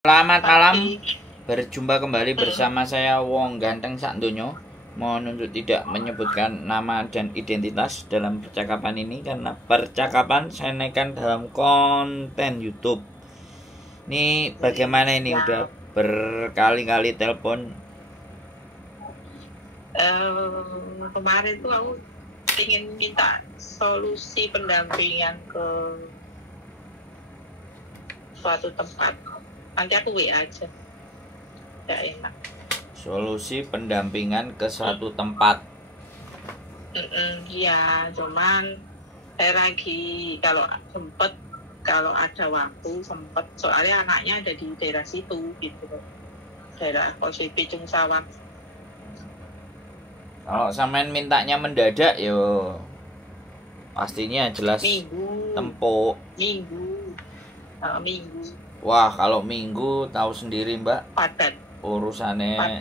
Selamat malam, Pagi. berjumpa kembali bersama saya Wong Ganteng Sakdonyo. Mohon untuk tidak menyebutkan nama dan identitas dalam percakapan ini karena percakapan saya naikkan dalam konten YouTube. Ini bagaimana ini udah berkali-kali telepon. Kemarin tuh aku ingin minta solusi pendampingan ke suatu tempat. Nanti aku WA aja. Tidak enak. Solusi pendampingan ke suatu tempat. Iya, cuman saya lagi kalau ada waktu sempet, soalnya anaknya ada di daerah situ gitu, daerah OCP Cungsawang. Kalau sampean mintanya mendadak yo pastinya jelas Minggu. Wah, kalau minggu tahu sendiri Mbak, Padat. urusannya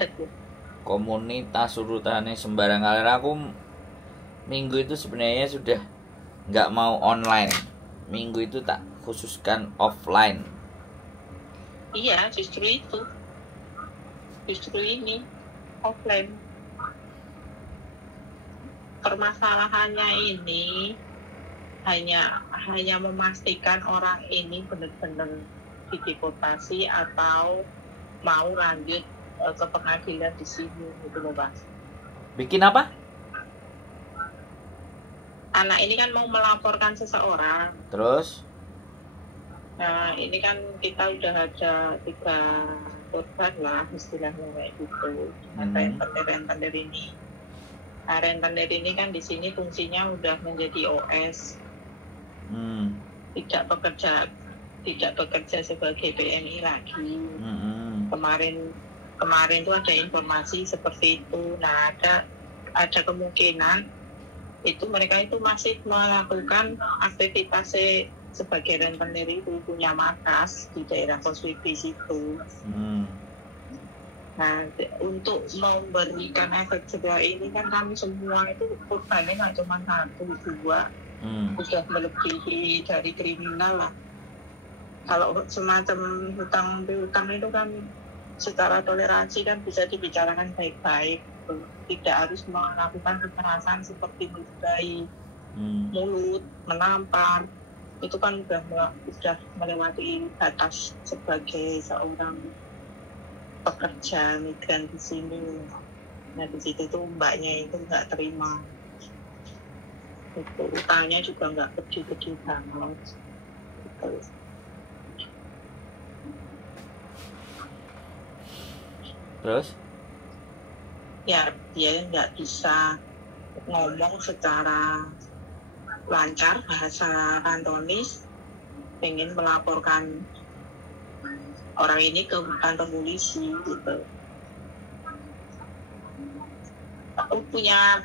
komunitas, urutannya sembarang kali. Aku minggu itu sebenarnya sudah nggak mau online. Minggu itu tak khususkan offline. Iya, justru ini offline. Permasalahannya ini hanya memastikan orang ini benar-benar dideportasi atau mau lanjut ke pengadilan di sini gitu loh, Pak. Bikin apa? Anak ini kan mau melaporkan seseorang. Terus? Nah, ini kan kita udah ada 3 korban lah istilahnya kayak gitu. Rentenir ini. Nah, rentenir ini kan di sini fungsinya udah menjadi OS. Tidak bekerja sebagai PMI lagi. Kemarin tuh ada informasi seperti itu. Nah, ada kemungkinan itu mereka itu masih melakukan aktivitas sebagai rentenir itu, punya markas di daerah Koswipi situ. Nah, untuk memberikan efek jerah ini kan kami semua itu korbannya nggak cuma 1-2, udah melebihi dari kriminal lah. Kalau semacam hutang piutang itu kan secara toleransi kan bisa dibicarakan baik-baik, tidak harus melakukan kekerasan seperti meludahi mulut, menampar. Itu kan udah melewati batas sebagai seorang pekerja migran di sini. Nah, di situ tuh mbaknya itu nggak terima. Itu utangnya juga nggak gede-gede banget. Gitu. Terus? Ya, dia nggak bisa ngomong secara lancar bahasa kantonis, pengen melaporkan orang ini ke kantor polisi gitu. Aku punya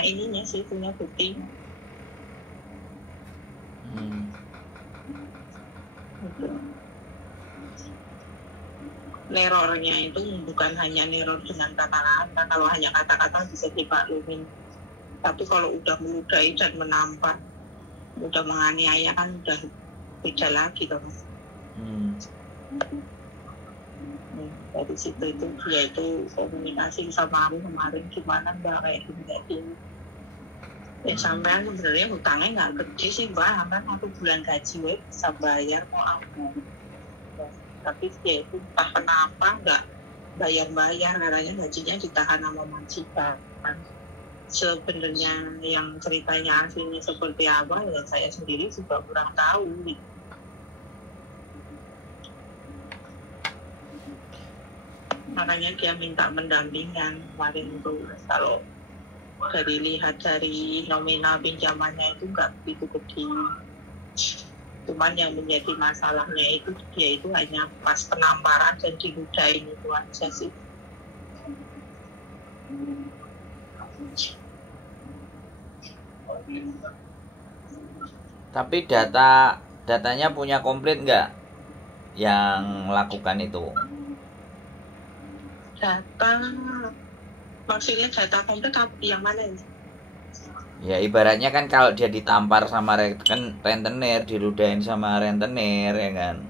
ininya sih, punya bukti. Gitu. Nerornya itu bukan hanya neror dengan kata-kata. Kalau hanya kata-kata bisa dipaklumin. Tapi kalau udah meludahi dan menampar, udah menganiaya kan udah beda lagi kan. Dari situ itu dia itu komunikasi sama aku kemarin, gimana Mbak kayak gini. Ya sampean sebenarnya hutangnya nggak gede sih Mbak, kan 1 bulan gaji bisa bayar mau apa. Tapi dia itu entah kenapa nggak bayar, katanya gajinya ditahan sama majikan. Sebenarnya yang ceritanya aslinya seperti apa ya saya sendiri juga kurang tahu gitu. Makanya dia minta pendampingan kemarin itu. Kalau lihat dari nominal pinjamannya itu nggak begitu gede. Cuman yang menjadi masalahnya itu dia itu hanya pas penamparan dan diludahin itu aja sih. Tapi datanya punya komplit nggak yang melakukan itu? Data, maksudnya data komplit yang mana ini? Ya ibaratnya kan kalau dia ditampar sama rentenir, diludahin sama rentenir ya kan.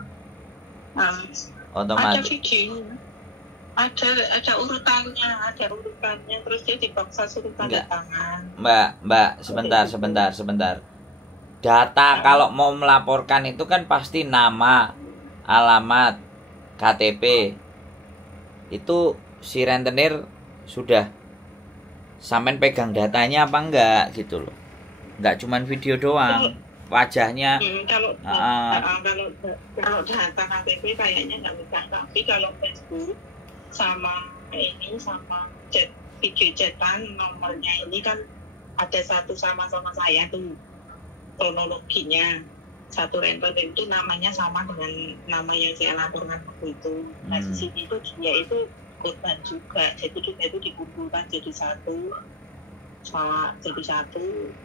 otomatis. Ada video, ada urutannya, terus dia dipaksa suruh tanda tangan. Mbak, sebentar. Data kalau mau melaporkan itu kan pasti nama, alamat, KTP. Itu si rentenir sudah sampean pegang datanya apa enggak gitu loh. Enggak cuman video doang, wajahnya. Kalau data KTP kayaknya nggak bisa, tapi kalau Facebook sama video chatan nomornya ini kan ada satu sama-sama saya tuh kronologinya. Satu rentenir itu namanya sama dengan nama yang saya laporkan waktu itu. Nah di sini itu dia itu korban juga, jadi kita itu dikumpulkan jadi satu,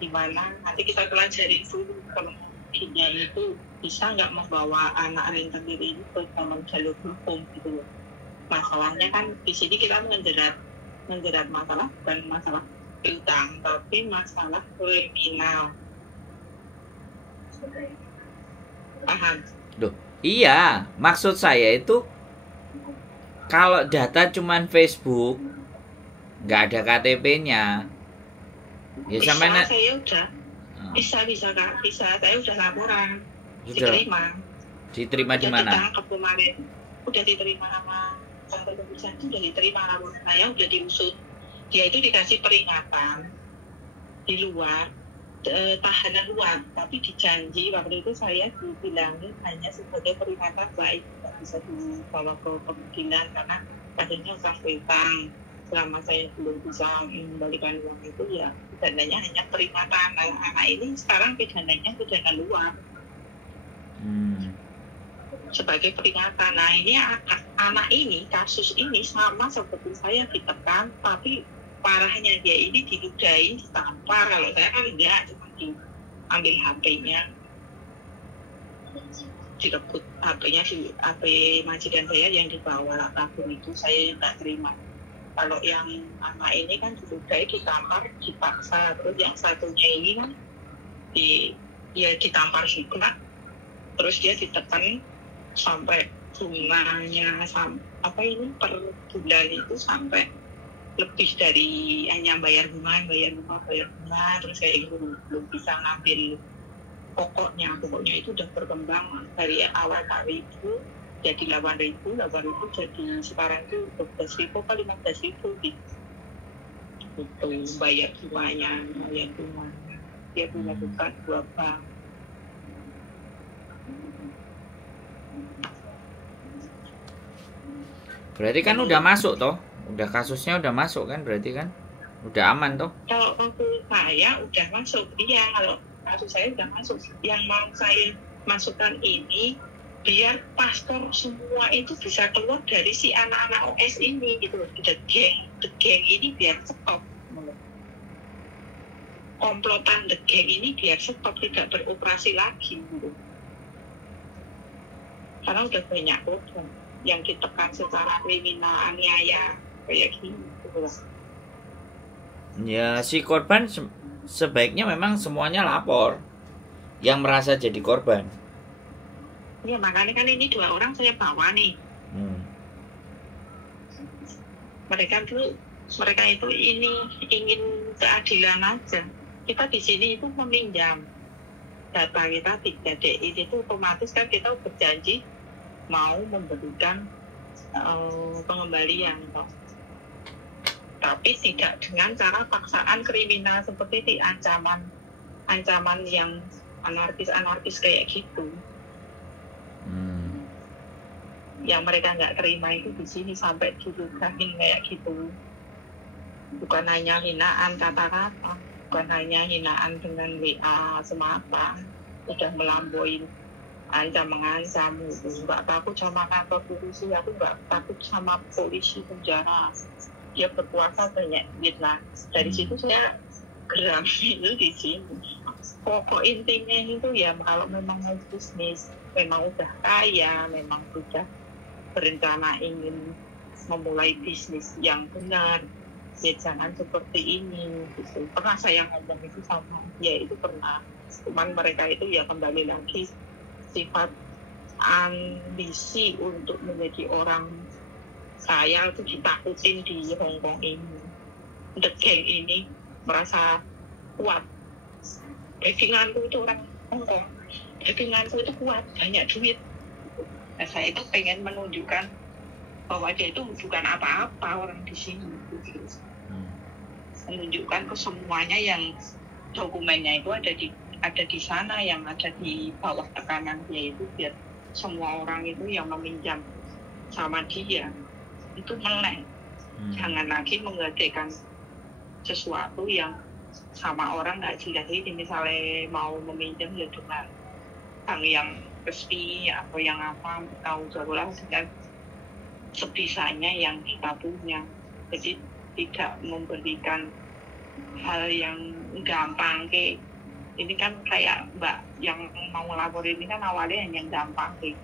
di mana nanti kita pelajari itu kronologinya itu bisa nggak membawa anak rentenir ini ke dalam jalur hukum gitu. Masalahnya kan di sini kita menjerat masalah bukan masalah utang, tapi masalah kriminal. Paham? Loh, iya, maksud saya itu kalau data cuman Facebook, nggak ada KTP-nya. Ya sama saya udah bisa Kak, saya udah laporan, diterima di mana? Ditangkap kemarin, udah diterima sama kantor kepolisian, udah diterima laporan saya, udah diusut. Dia itu dikasih peringatan di luar, tahanan luar, tapi dijanji waktu itu saya dibilangin hanya sebagai peringatan baik, tidak bisa dibawa ke pengadilan karena kasusnya utang piutang. Selama saya belum bisa mengembalikan uang itu ya pidananya hanya peringatan. Anak ini sekarang pidananya pidana luar sebagai peringatan. Nah ini anak ini, kasus ini sama seperti saya ditekan, tapi parahnya dia ini diludahi, ditampar. Kalau saya kan enggak, cuma diambil HP-nya, direbut HP-nya, HP majikan saya yang dibawa kabur itu saya enggak terima. Kalau yang anak ini kan diludahi, ditampar, dipaksa. Terus yang satunya ini kan ditampar juga, terus dia ditekan sampai bunganya per bulan itu sampai lebih dari hanya bayar bunga, terus kayak gitu belum bisa ngambil pokoknya itu udah berkembang dari awal kali itu jadi 8.000 jadi sekarang itu 12.000 ke 15.000 gitu. Itu bayar bunganya dia punya bukan 2 bank. Berarti kan udah masuk toh? Udah kasusnya udah masuk kan berarti kan? Udah aman toh? Kalau kasus saya udah masuk, iya kalau kasus saya udah masuk. Yang mau saya masukkan ini biar pastor semua itu bisa keluar dari si anak-anak OS ini gitu. The gang ini biar stop. Komplotan the gang ini biar stop, tidak beroperasi lagi gitu. Karena udah banyak korban yang ditekan secara kriminal, aniaya kayak gitu. Ya si korban sebaiknya memang semuanya lapor yang merasa jadi korban. Ya makanya kan ini 2 orang saya bawa nih. Mereka itu ini ingin keadilan aja. Kita di sini itu meminjam data kita 3DI itu otomatis kan kita berjanji mau memberikan pengembalian toh. Tapi tidak dengan cara paksaan kriminal seperti di ancaman yang anarkis kayak gitu. Yang mereka nggak terima itu di sini sampai diludahin kayak gitu. Bukan hanya hinaan kata-kata, bukan hanya hinaan dengan WA semata, udah melampaui mengancam itu. Nggak takut sama kantor polisi, aku nggak takut sama polisi penjara. Dia berkuasa banyak duit lah. Dari situ saya geram itu di sini. Pokok intinya itu ya kalau memang mau bisnis, memang udah kaya, memang sudah berencana ingin memulai bisnis yang benar, ya jangan seperti ini gitu. Pernah saya ngomong itu sama dia, itu pernah. Cuman mereka itu ya kembali lagi sifat ambisi untuk menjadi orang kaya itu ditakutin di Hong Kong ini. The Gang ini merasa kuat. Backinganku itu orang Hong Kong. Backinganku itu kuat, banyak duit. Nah, saya itu pengen menunjukkan bahwa dia itu bukan apa-apa orang di sini. Menunjukkan ke semuanya yang dokumennya itu ada di sana, yang ada di bawah tekanan dia itu, biar semua orang itu yang meminjam sama dia itu melek. Jangan lagi menggadaikan sesuatu yang sama orang nggak jelas ini, misalnya mau meminjam ya dengan bank yang resmi atau yang apa, tahu jauhlah dengan sebisanya yang kita punya. Jadi tidak memberikan hal yang gampang kayak ini kan, kayak Mbak yang mau lapor ini kan awalnya yang gampang kayak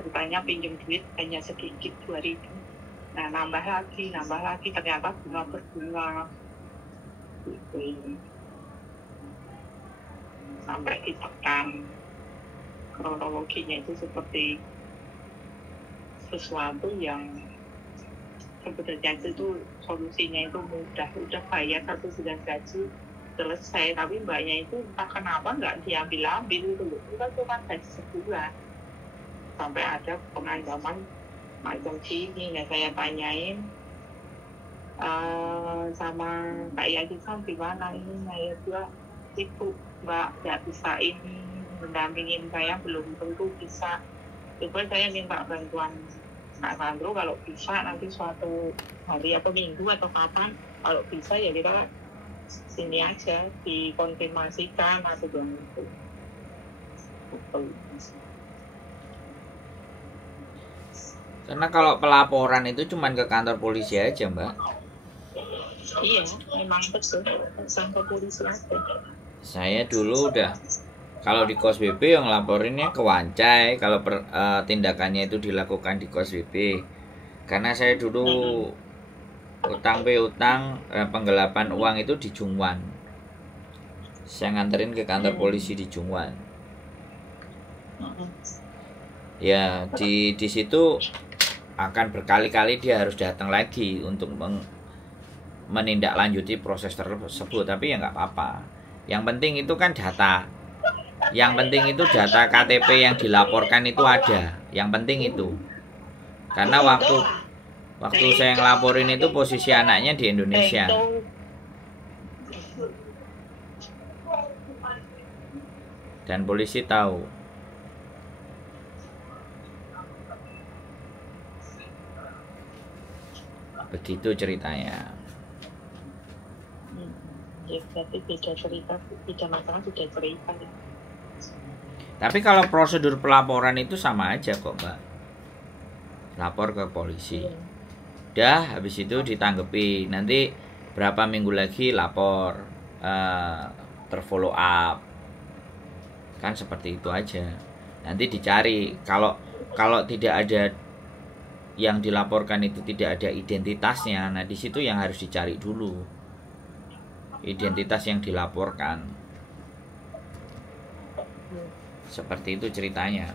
ceritanya pinjam duit hanya sedikit 2.000, nah nambah lagi ternyata bunga berbunga gitu, sampai ditekan. Kronologinya itu seperti sesuatu yang sebenarnya itu solusinya itu mudah, udah bayar 1 bulan gaji selesai, tapi mbaknya itu entah kenapa nggak diambil itu loh, itu kan cuma gaji sebulan, sampai ada pengancaman macam sini. Nah saya tanyain sama Kak Yajisan gimana ini, saya bilang itu Mbak nggak bisa ini mendampingin saya, belum tentu bisa. Coba saya minta bantuan Kak Sandro, kalau bisa nanti suatu hari atau minggu atau kapan, kalau bisa ya kita sini aja dikonfirmasikan atau begitu. Karena kalau pelaporan itu cuma ke kantor polisi aja, Mbak. Iya, memang betul, sampai polisi aja. Saya dulu udah, kalau di Kos BB yang laporinnya ke Wancai kalau tindakannya itu dilakukan di Kos BB. Karena saya dulu utang piutang penggelapan uang itu di Jungwan. Saya nganterin ke kantor polisi di Jungwan. Ya di situ akan berkali-kali dia harus datang lagi untuk menindaklanjuti proses tersebut. Tapi ya nggak apa-apa. Yang penting itu kan data. Yang penting itu data KTP yang dilaporkan itu ada. Yang penting itu. Karena waktu saya ngelaporin itu posisi anaknya di Indonesia. Dan polisi tahu. Begitu ceritanya. Ya, berarti beda cerita, beda masalah, beda cerita. Tapi kalau prosedur pelaporan itu sama aja kok, Mbak. Lapor ke polisi. Udah, habis itu ditanggepi. Nanti berapa minggu lagi lapor, terfollow up. Kan seperti itu aja. Nanti dicari. Kalau tidak ada yang dilaporkan itu tidak ada identitasnya, nah di situ yang harus dicari dulu. Identitas yang dilaporkan. Seperti itu ceritanya.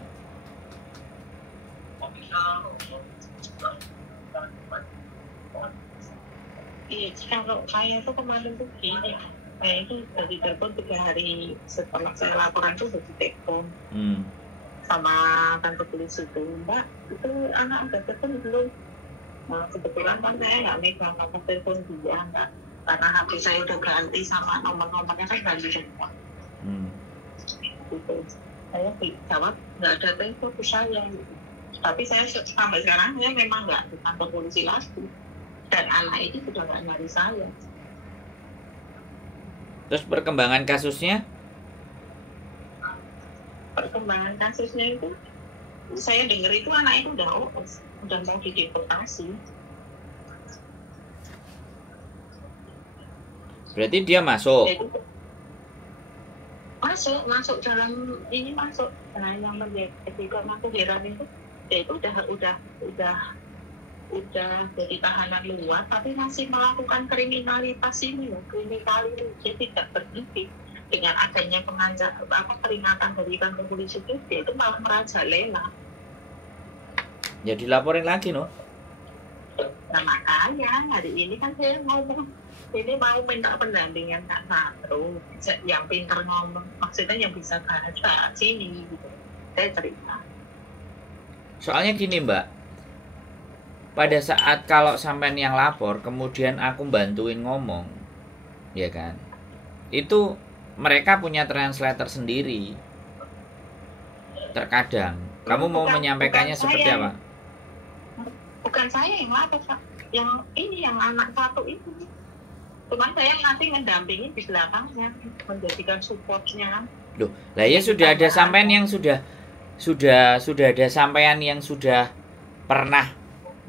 Iya, kalau saya tuh kemarin tuh gini, saya itu dari telepon 3 hari setelah saya laporan tuh dari telepon sama kantor polisi itu, Mbak, itu anak udah telepon belum? Nah, kebetulan kan saya nggak megang nomor telepon dia, Mbak, karena HP saya udah ganti sama nomor-nomornya kan ganti semua. Gitu. Saya jawab nggak ada telepon ke saya, gitu. Tapi saya sampai sekarang saya memang nggak di kantor polisi lagi, dan anak itu sudah nggak nyari saya. Terus perkembangan kasusnya? Perkembangan kasusnya itu saya dengar itu anak itu udah mau dideportasi. Berarti dia masuk. Masuk dalam ini, masuk. Nah, yang menjadikan aku heran itu, dia itu udah jadi tahanan luar, tapi masih melakukan kriminalitas ini loh, kriminalitas, dia tidak berhenti. dengan adanya peringatan dari kantor polisi itu malah merajalela. Ya dilaporin lagi no. Nah makanya hari ini kan saya mau minta pendampingan Kak Sandro yang pintar ngomong, maksudnya yang bisa bahasa sini gitu. Saya cerita. Soalnya gini Mbak, pada saat kalau sampean yang lapor kemudian aku bantuin ngomong, ya kan, itu mereka punya translator sendiri. Terkadang kamu mau menyampaikannya seperti apa? Bukan saya yang lapor, yang anak satu itu. Cuman saya nanti mendampingi di belakangnya, menjadikan supportnya. Loh, lah ya sudah ada sampean yang sudah ada sampean yang sudah pernah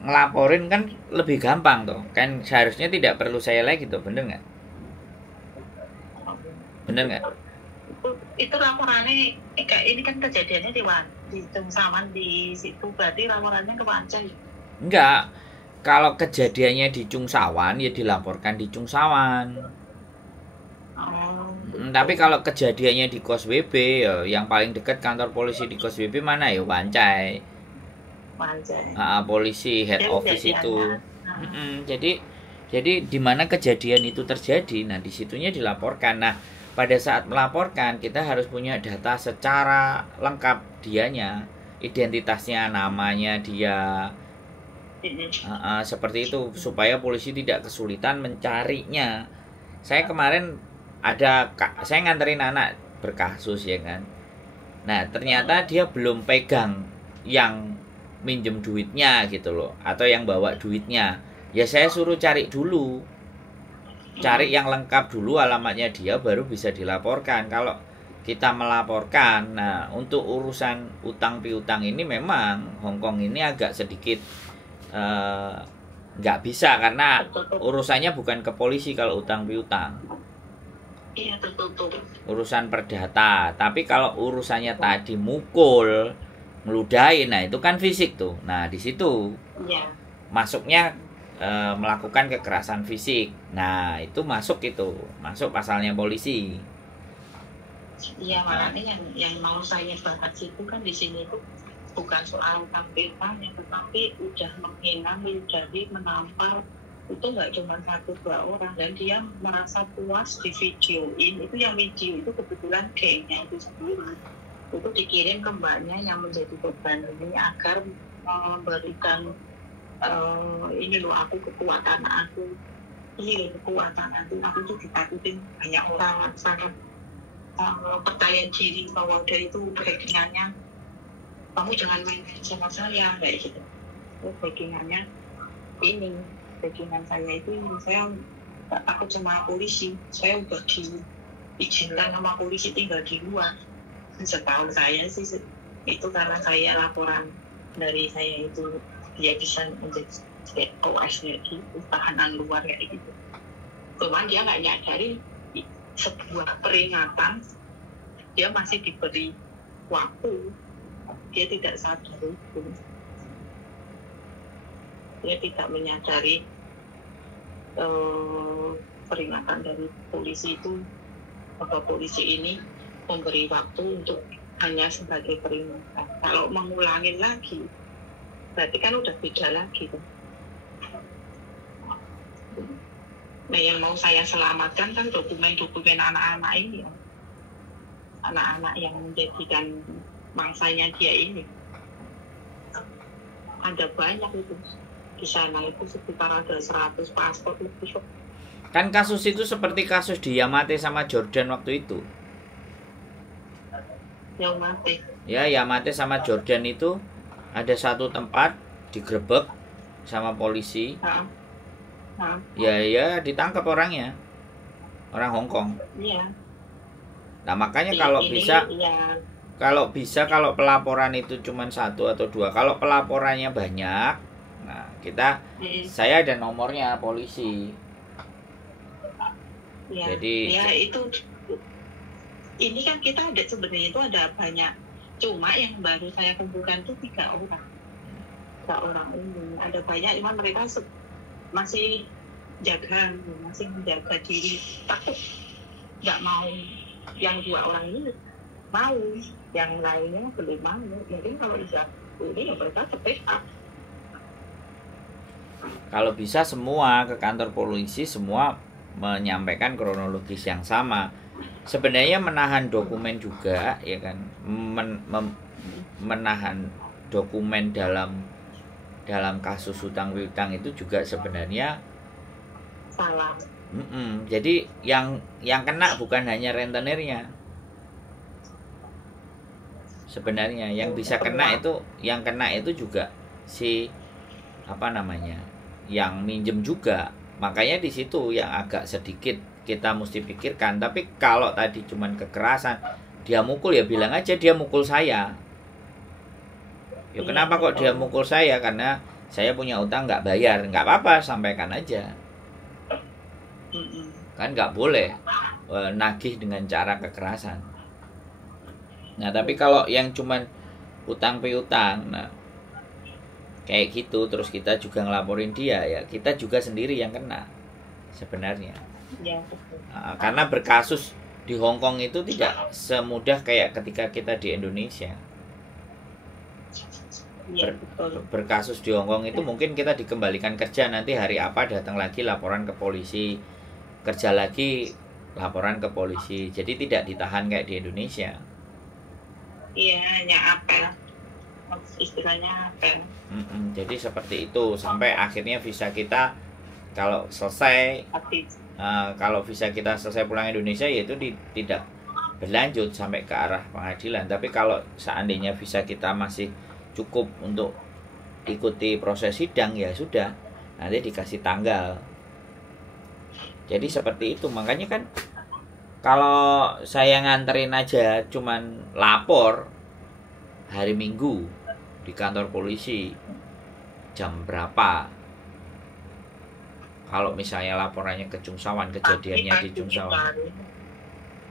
ngelaporin kan lebih gampang tuh. Kan seharusnya tidak perlu saya lagi tuh, bener nggak? Bener nggak? Itu laporannya ini kan kejadiannya di Cungsawan di situ, berarti laporannya ke Wancai. Enggak, kalau kejadiannya di Cungsawan ya dilaporkan di Cungsawan. Tapi kalau kejadiannya di Kos WB ya yang paling dekat kantor polisi di Kos WB mana ya Wancai. Polisi head office itu. Jadi di mana kejadian itu terjadi, nah di situnya dilaporkan. Nah, pada saat melaporkan kita harus punya data secara lengkap dianya, identitasnya, namanya dia. Seperti itu supaya polisi tidak kesulitan mencarinya. Saya kemarin saya nganterin anak berkasus ya kan. Nah ternyata dia belum pegang yang minjem duitnya gitu loh, atau yang bawa duitnya. Ya saya suruh cari dulu, cari yang lengkap dulu alamatnya dia, baru bisa dilaporkan. Kalau kita melaporkan, nah untuk urusan utang piutang ini memang Hongkong ini agak sedikit nggak bisa karena urusannya bukan ke polisi kalau utang piutang. Iya tertutup. Urusan perdata. Tapi kalau urusannya tadi mukul, meludahin, nah itu kan fisik tuh. Nah di situ masuknya melakukan kekerasan fisik. Nah itu masuk pasalnya polisi. Iya makanya yang mau saya bahas itu kan di sini itu bukan soal tampilnya, tetapi udah menghina, menjadi menampar itu nggak cuma 1-2 orang, dan dia merasa puas di videoin. Itu yang video itu kebetulan gengnya itu sendiri itu dikirim ke mbaknya yang menjadi korban ini agar memberikan ini loh aku kekuatan aku, ini loh kekuatan aku tuh ditakutin banyak orang, sangat percaya diri bahwa dia itu backingannya, kamu jangan main sama saya kayak gitu. Backingannya ini, backingan saya itu saya nggak takut sama polisi, saya udah diizinkan sama polisi tinggal di luar. Setahu saya sih itu karena saya laporan dari saya itu dia bisa menjadi OS gitu, tahanan luar kayak gitu. Cuman dia nggak nyadari sebuah peringatan dia masih diberi waktu, dia tidak sadar itu, dia tidak menyadari peringatan dari polisi itu, bahwa polisi ini memberi waktu untuk hanya sebagai peringatan. Kalau mengulangin lagi berarti kan udah beda lagi kan. Nah yang mau saya selamatkan kan dokumen-dokumen anak-anak ini, anak-anak yang menjadikan mangsanya dia ini. Ada banyak itu di sana, itu sekitar ada 100 paspor lebih. Kan kasus itu seperti kasus di Yamate sama Jordan waktu itu. Yamate. Ya, Yamate sama Jordan itu ada satu tempat digerebek sama polisi. Ya ditangkap orangnya, orang Hongkong. Iya. Nah makanya kalau kalau pelaporan itu cuma 1 atau 2, kalau pelaporannya banyak, nah saya ada nomornya polisi. Ya, jadi ya itu ini kan kita ada sebenarnya itu ada banyak, cuma yang baru saya kumpulkan itu 3 orang ini. Ada banyak, cuma mereka masih masih menjaga diri, takut nggak mau yang 2 orang ini mau, yang lainnya belum mau. Mungkin kalau bisa ini ya mereka step up. Kalau bisa semua ke kantor polisi, semua menyampaikan kronologis yang sama. Sebenarnya menahan dokumen juga, ya kan, menahan dokumen dalam kasus hutang piutang itu juga sebenarnya salah. Jadi yang kena bukan hanya rentenirnya. Sebenarnya yang bisa kena itu juga si yang minjem juga. Makanya di situ yang agak sedikit kita mesti pikirkan. Tapi kalau tadi cuman kekerasan, dia mukul ya bilang aja dia mukul saya. Ya kenapa kok dia mukul saya? Karena saya punya utang nggak bayar. Nggak apa-apa, sampaikan aja. Kan nggak boleh nagih dengan cara kekerasan. Nah tapi kalau yang cuman utang piutang, nah kayak gitu, terus kita juga ngelaporin dia, ya kita juga sendiri yang kena sebenarnya. Ya, karena berkasus di Hong Kong itu tidak semudah kayak ketika kita di Indonesia. Berkasus di Hong Kong itu mungkin kita dikembalikan kerja, nanti hari apa datang lagi laporan ke polisi, kerja lagi laporan ke polisi, jadi tidak ditahan kayak di Indonesia. Iya, hanya apel, istilahnya apel. Jadi seperti itu sampai akhirnya visa kita kalau selesai, kalau visa kita selesai pulang Indonesia, yaitu tidak berlanjut sampai ke arah pengadilan. Tapi kalau seandainya visa kita masih cukup untuk ikuti proses sidang, ya sudah, nanti dikasih tanggal. Jadi seperti itu. Makanya kan kalau saya nganterin aja cuman lapor hari Minggu di kantor polisi jam berapa. Kalau misalnya laporannya ke Chungsawan, kejadiannya di Chungsawan.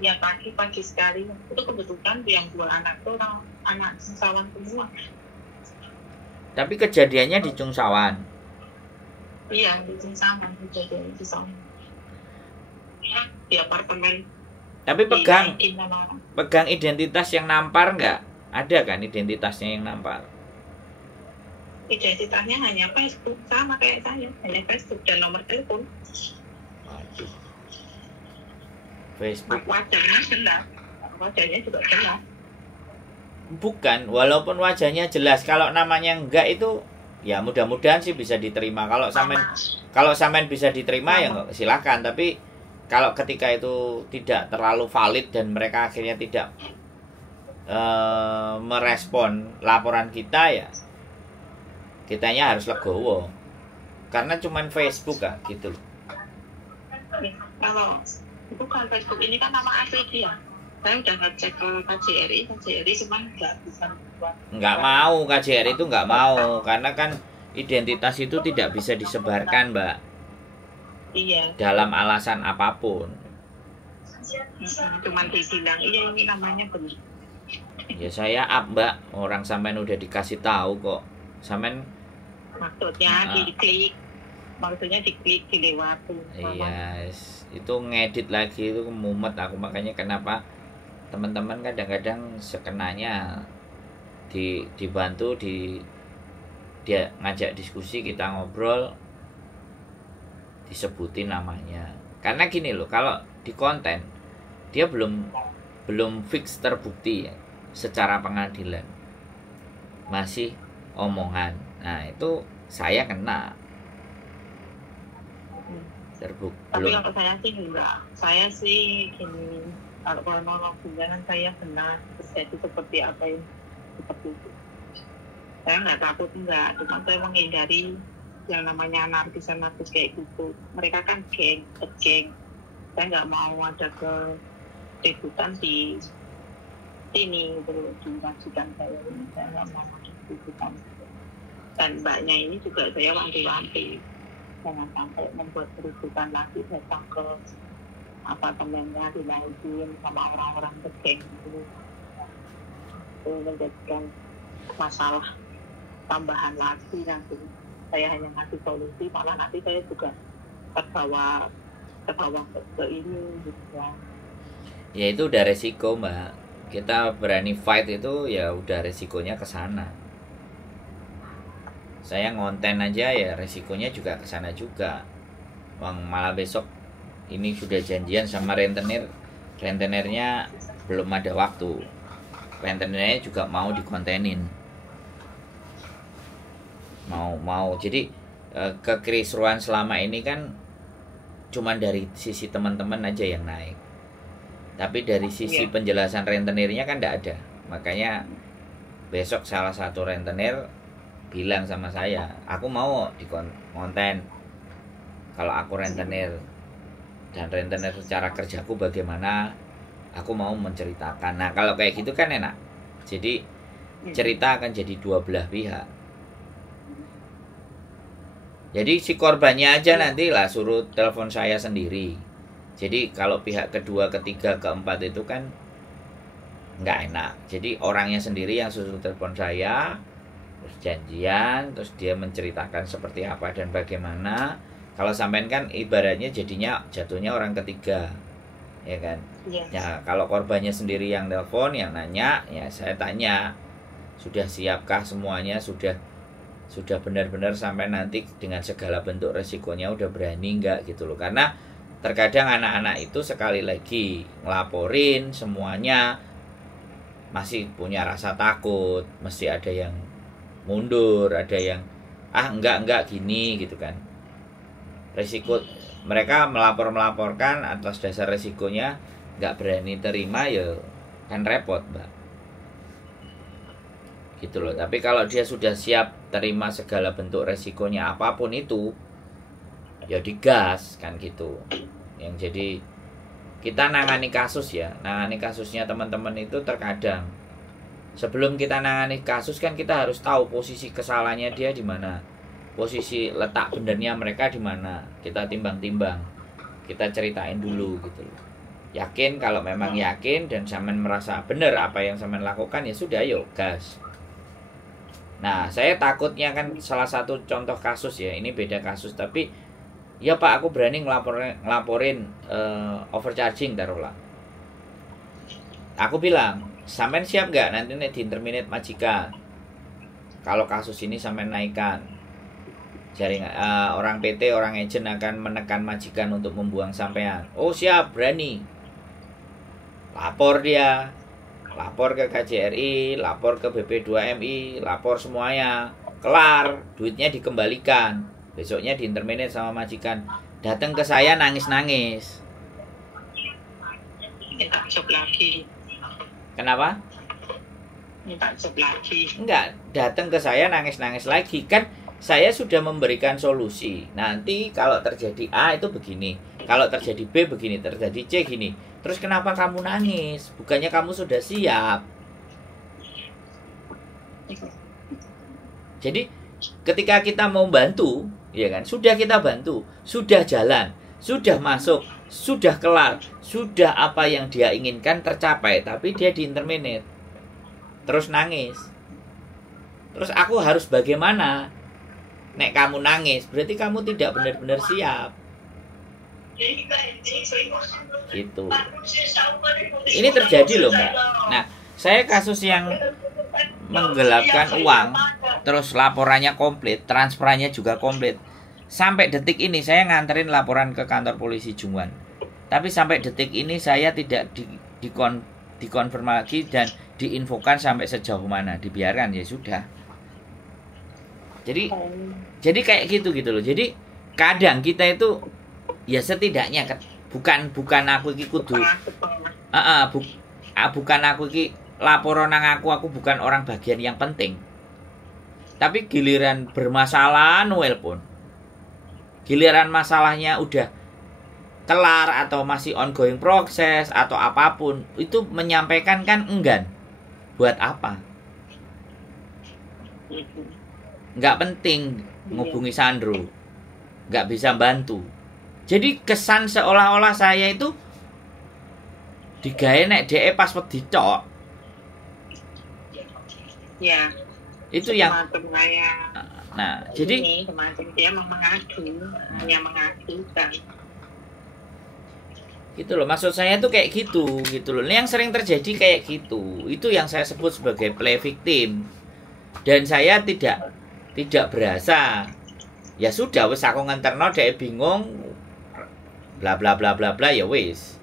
Ya pagi sekali. Itu kebetulan yang 2 anak itu orang anak Chungsawan semua. Tapi kejadiannya di Chungsawan. Iya, di Chungsawan kejadiannya di sana. Di apartemen. Tapi pegang identitas yang nampar nggak? Ada kan identitasnya yang nampar? Identitasnya hanya Facebook, sama kayak saya, hanya Facebook dan nomor telepon. Waduh. Facebook. Wajahnya jelas, wajahnya juga jelas. Bukan, walaupun wajahnya jelas, kalau namanya enggak itu ya mudah-mudahan sih bisa diterima. Kalau sampean bisa diterima ya silakan, tapi kalau ketika itu tidak terlalu valid dan mereka akhirnya tidak merespon laporan kita, ya kitanya harus legowo. Karena cuman Facebook gitu loh. Kalau bukan Facebook ini kan nama asli dia. Saya udah ngecek ke KJRI cuman nggak bisa buat. Nggak mau, KJRI itu nggak mau, karena kan identitas itu tidak bisa disebarkan, Mbak. Iya. Dalam alasan apapun. Cuman dibilang iya ini namanya benar. Ya saya Mbak, orang sampean udah dikasih tahu kok. Sampean maksudnya diklik dilewati. Iya, itu ngedit lagi itu mumet aku, makanya kenapa teman-teman kadang-kadang sekenanya dibantu dia ngajak diskusi, kita ngobrol, disebutin namanya. Karena gini loh, kalau di konten dia belum fix terbukti ya, secara pengadilan. Masih omongan. Nah, itu saya kena. Tapi kalau saya sih enggak. Saya sih gini, kalau kronologinya kan saya benar terjadi seperti apa yang seperti itu. Saya nggak takut, enggak, cuma saya menghindari yang namanya anarkis kayak gitu. Mereka kan geng. Saya nggak mau ada keributan di sini, di majikan saya ini. Saya nggak mau ada keributan. Dan mbaknya ini juga saya wanti-wanti, jangan sampai membuat keributan lagi, datang ke apartemennya dinaikin sama orang-orang bergeng itu menjadikan masalah tambahan lagi. Nanti saya hanya ngasih solusi, malah nanti saya juga terbawa ke ini gitu ya. Ya itu udah resiko, Mbak. Kita berani fight itu ya udah resikonya ke sana. Saya ngonten aja ya resikonya juga ke sana juga. Malah besok ini sudah janjian sama rentenernya belum ada waktu. Rentenernya juga mau dikontenin. Mau. Jadi kekisruan selama ini kan cuman dari sisi teman-teman aja yang naik. Tapi dari sisi penjelasan rentenirnya kan tidak ada. Makanya besok salah satu rentenir bilang sama saya, aku mau di konten kalau aku rentenir, dan rentenir secara kerjaku bagaimana, aku mau menceritakan. Nah kalau kayak gitu kan enak, jadi cerita akan jadi dua belah pihak. Jadi si korbannya aja nanti lah suruh telepon saya sendiri. Jadi kalau pihak kedua, ketiga, keempat itu kan nggak enak. Jadi orangnya sendiri yang suruh telepon saya, terus janjian, terus dia menceritakan seperti apa dan bagaimana. Kalau sampean kan ibaratnya jatuhnya orang ketiga, ya kan? Yes. Ya kalau korbannya sendiri yang telepon, yang nanya, ya saya tanya, sudah siapkah semuanya, sudah benar-benar sampai nanti dengan segala bentuk resikonya udah berani nggak gitu loh. Karena terkadang anak-anak itu sekali lagi ngelaporin semuanya masih punya rasa takut, mesti ada yang mundur, ada yang enggak gini gitu kan. Resiko mereka melaporkan atas dasar resikonya nggak berani terima, ya kan repot, Mbak. Gitu loh. Tapi kalau dia sudah siap terima segala bentuk resikonya apapun itu, ya digas kan gitu. Yang jadi kita nangani kasusnya teman-teman itu terkadang sebelum kita nangani kasus kan kita harus tahu posisi kesalahannya dia di mana, posisi letak benernya mereka di mana. Kita timbang-timbang, kita ceritain dulu gitu loh. Yakin, kalau memang yakin dan sampean merasa benar apa yang sampean lakukan, ya sudah, yuk gas. Nah saya takutnya kan salah satu contoh kasus ya, ini beda kasus tapi ya Pak aku berani ngelaporin overcharging taruhlah. Aku bilang, sampean siap nggak nanti diinterminate majikan kalau kasus ini sampean naikkan jaringan, orang PT, orang agent akan menekan majikan untuk membuang sampean. Oh siap, berani. Lapor dia, lapor ke KJRI, lapor ke BP2MI, lapor semuanya, kelar, duitnya dikembalikan. Besoknya diinterminate sama majikan, datang ke saya nangis-nangis. Minta job lagi. Kenapa? Minta job lagi. Enggak, datang ke saya nangis-nangis lagi. Kan saya sudah memberikan solusi. Nanti kalau terjadi A itu begini, kalau terjadi B begini, terjadi C gini. Terus kenapa kamu nangis? Bukannya kamu sudah siap? Jadi ketika kita mau bantu, ya kan, sudah kita bantu, sudah jalan, sudah masuk, sudah kelar, sudah apa yang dia inginkan tercapai, tapi dia diinterminate, terus nangis. Terus aku harus bagaimana? Nek kamu nangis, berarti kamu tidak benar-benar siap. Gitu. Ini terjadi loh, Mbak. Nah, saya kasus yang menggelapkan uang, terus laporannya komplit, transferannya juga komplit. Sampai detik ini saya nganterin laporan ke kantor polisi Jungwan. Tapi sampai detik ini saya tidak dikonfirmasi dan diinfokan sampai sejauh mana. Dibiarkan, ya sudah. Jadi kayak gitu loh. Jadi kadang kita itu ya setidaknya bukan aku iki kudu bukan aku iki laporan nang aku bukan orang bagian yang penting. Tapi giliran bermasalah nelpon. Giliran masalahnya udah kelar atau masih ongoing proses atau apapun, itu menyampaikan kan enggan. Buat apa? Nggak penting ngubungi Sandro, nggak bisa bantu. Jadi kesan seolah-olah saya itu digawe nek dhek pas wedi tok. Ya. Itu yang nah, jadi dia mengadu, hanya mengadukan. Gitu loh, maksud saya tuh kayak gitu loh. Ini yang sering terjadi kayak gitu. Itu yang saya sebut sebagai play victim. Dan saya tidak berasa. Ya sudah, wis aku ngenterno dhek bingung, bla bla bla bla bla, ya wis.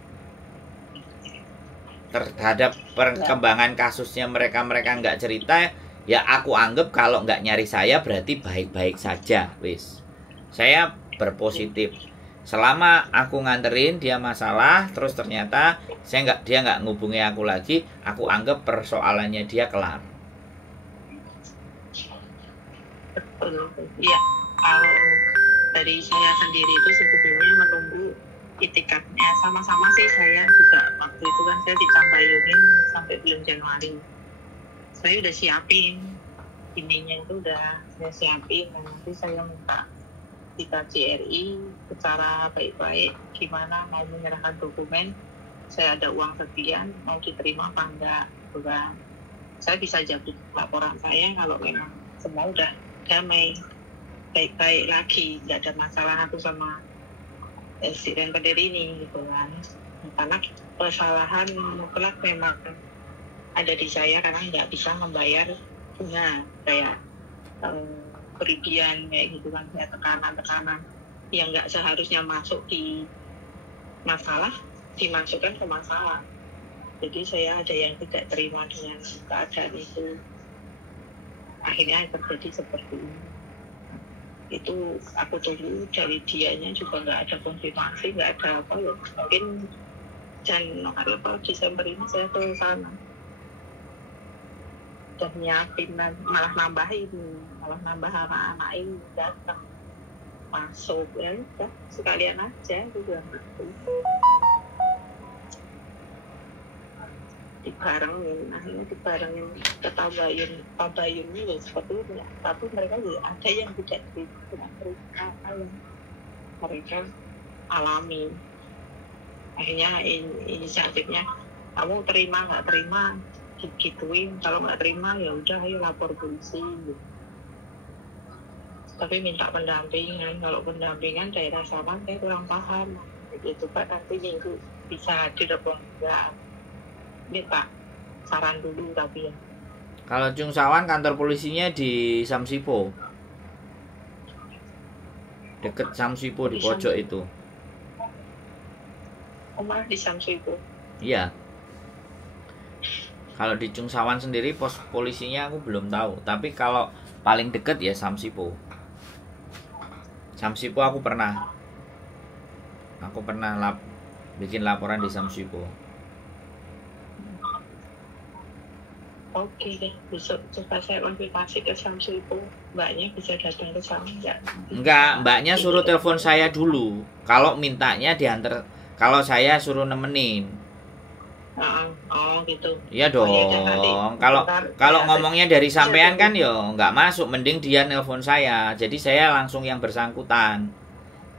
Terhadap perkembangan kasusnya mereka nggak cerita, ya aku anggap kalau nggak nyari saya berarti baik-baik saja, wis. Saya berpositif. Selama aku nganterin dia masalah, terus ternyata dia nggak ngubungi aku lagi, aku anggap persoalannya dia kelar. Iya, kalau dari saya sendiri itu sebetulnya menunggu itikadnya sama-sama sih. Saya juga waktu itu kan saya ditambayunin sampai bulan Januari. Saya udah siapin ininya, itu udah saya siapin, dan nanti saya minta di KJRI secara baik-baik gimana mau menyerahkan dokumen, saya ada uang sekian, mau diterima apa enggak, bukan. Saya bisa jawab laporan saya kalau memang semua udah damai, baik-baik lagi, nggak ada masalah aku sama si renter ini gitu kan. Karena kesalahan mutlak memang ada di saya karena nggak bisa membayar bunga kayak kerugian kayak gitu kan, ya tekanan yang nggak seharusnya masuk di masalah dimasukkan ke masalah. Jadi saya ada yang tidak terima dengan keadaan itu, akhirnya terjadi seperti ini. Itu aku tunggu dari dianya juga nggak ada konfirmasi, nggak ada apa ya. Mungkin Januari atau Desember ini saya ke sana dan nyiapin, malah nambah anak-anak ini datang masuk, ya udah sekalian aja juga dibarengin ketabayun loh seperti itu ya. Tapi mereka juga ada yang tidak terima yang mereka alami. Akhirnya inisiatifnya, kamu terima nggak terima gituin, kalau nggak terima ya udah ayo lapor polisi gitu. Tapi minta pendampingan, kalau pendampingan daerah Sawan saya kurang paham itu Pak, nanti minggu bisa hadir apa enggak, minta saran dulu. Tapi ya kalau Cung Sawan kantor polisinya di Samsipo, deket Samsipo di pojok itu. Malah di Samsipo. Iya. Kalau di Cung Sawan sendiri pos polisinya aku belum tahu, tapi kalau paling deket ya Samsipo. Samsipo aku pernah bikin laporan di Samsipo. Oke deh, besok coba saya konfirmasi ke Samsipo, mbaknya bisa datang ke sana enggak? Enggak, mbaknya suruh telepon saya dulu. Kalau mintanya diantar, kalau saya suruh nemenin. Oh gitu. Iya dong. Kalau ngomongnya dari sampean kan yo nggak masuk, mending dia nelpon saya. Jadi saya langsung yang bersangkutan.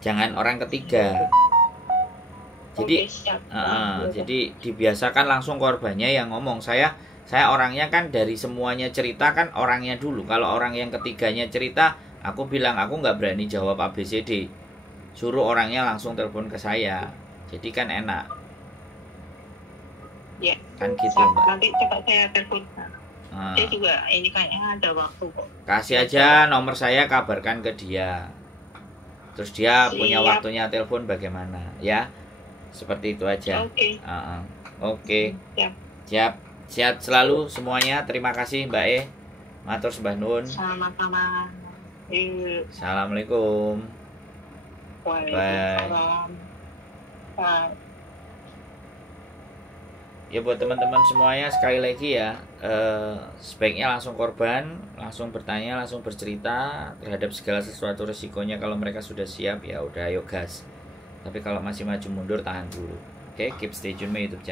Jangan orang ketiga. Jadi jadi dibiasakan langsung korbannya yang ngomong. Saya orangnya kan dari semuanya cerita kan orangnya dulu. Kalau orang yang ketiganya cerita, aku bilang aku nggak berani jawab ABCD. Suruh orangnya langsung telepon ke saya. Jadi kan enak. Ya, kan gitu Mbak. Nanti coba saya telepon. Dia juga ini kayaknya ada waktu kok. Kasih aja nomor saya, kabarkan ke dia. Terus dia punya waktunya telepon bagaimana, ya? Seperti itu aja. Oke. Oke. Siap. Sehat selalu semuanya. Terima kasih Mbak E. Matur sembah nuwun. Sama-sama. Assalamualaikum. Waalaikumsalam. Bye. Ya buat teman-teman semuanya sekali lagi ya, sebaiknya langsung korban, langsung bertanya, langsung bercerita terhadap segala sesuatu resikonya. Kalau mereka sudah siap ya udah ayo gas. Tapi kalau masih maju mundur tahan dulu. Oke, keep stay tune my YouTube channel.